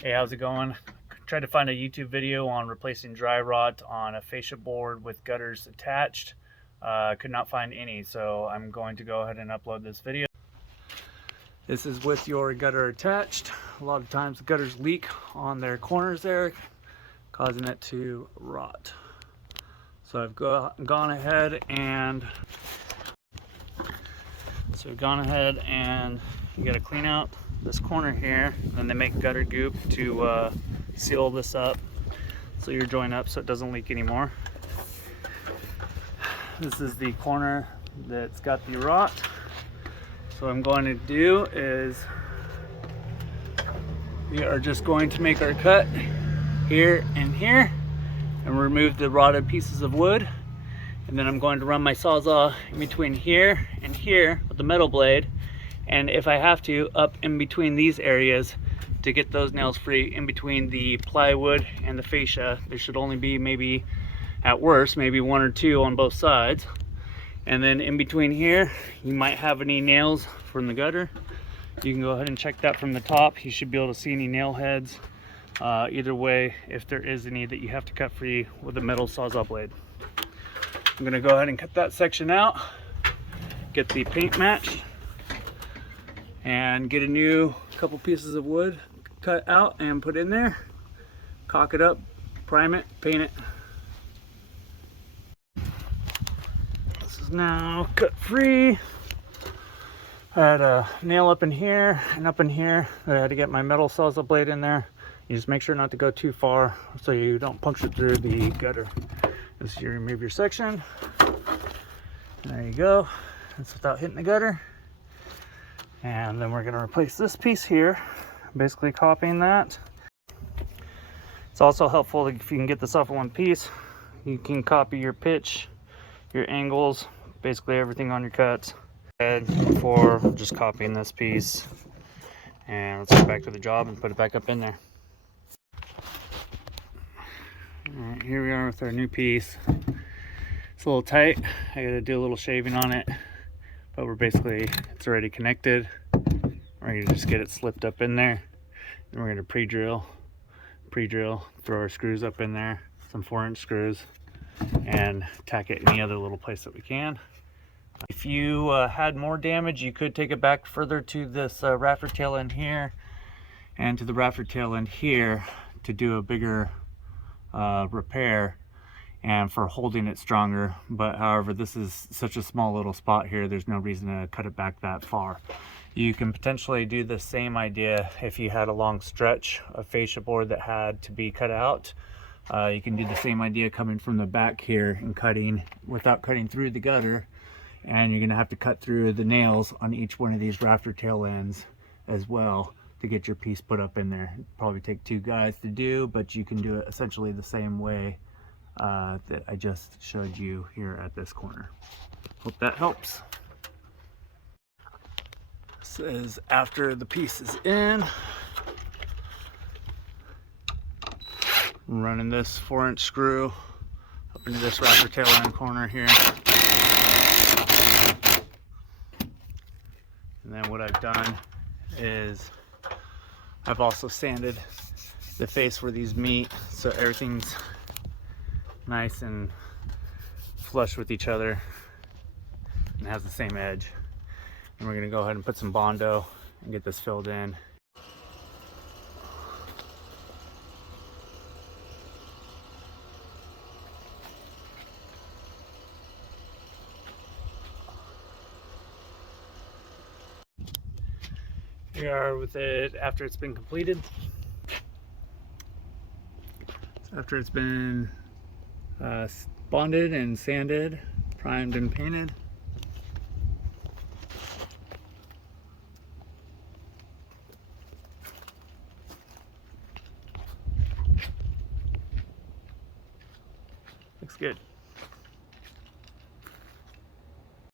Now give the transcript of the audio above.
Hey, how's it going? Tried to find a YouTube video on replacing dry rot on a fascia board with gutters attached. Could not find any, so I'm going to go ahead and upload this video. This is with your gutter attached. A lot of times the gutters leak on their corners there, causing it to rot. So I've gone ahead and you got to clean out this corner here, and then they make gutter goop to seal this up, so you're joined up so it doesn't leak anymore. This is the corner that's got the rot. So what I'm going to do is we are just going to make our cut here and here and remove the rotted pieces of wood, and then I'm going to run my sawzall in between here and here with the metal blade, and if I have to, up in between these areas to get those nails free. In between the plywood and the fascia, there should only be maybe, at worst, maybe one or two on both sides. And then in between here, you might have any nails from the gutter. You can go ahead and check that from the top. You should be able to see any nail heads. Either way, if there is any that you have to cut free with a metal sawzall blade. I'm gonna go ahead and cut that section out, get the paint matched, and get a new couple pieces of wood cut out and put in there, caulk it up, prime it, paint it. This is now cut free. I had a nail up in here and up in here. I had to get my metal sawzall blade in there. You just make sure not to go too far so you don't puncture through the gutter. As you remove your section, there you go. That's without hitting the gutter. And then we're going to replace this piece here, basically copying that. It's also helpful if you can get this off of one piece. You can copy your pitch, your angles, basically everything on your cuts. And before just copying this piece, and let's get back to the job and put it back up in there. Alright, here we are with our new piece. It's a little tight. I gotta do a little shaving on it, but it's already connected. We're gonna just get it slipped up in there, and we're gonna pre-drill, throw our screws up in there, some 4-inch screws, and tack it any other little place that we can. If you had more damage, you could take it back further to this rafter tail end here and to the rafter tail end here to do a bigger repair and for holding it stronger. But however, this is such a small little spot here, there's no reason to cut it back that far. You can potentially do the same idea if you had a long stretch of fascia board that had to be cut out. You can do the same idea coming from the back here and cutting without cutting through the gutter, and you're going to have to cut through the nails on each one of these rafter tail ends as well to get your piece put up in there. It'd probably take 2 guys to do, but you can do it essentially the same way that I just showed you here at this corner. Hope that helps. This is after the piece is in. I'm running this 4-inch screw up into this rafter tail end corner here. And then what I've done is I've also sanded the face where these meet so everything's nice and flush with each other and has the same edge. And we're going to go ahead and put some Bondo and get this filled in. We are with it after it's been completed. So after it's been bonded and sanded, primed and painted. Looks good.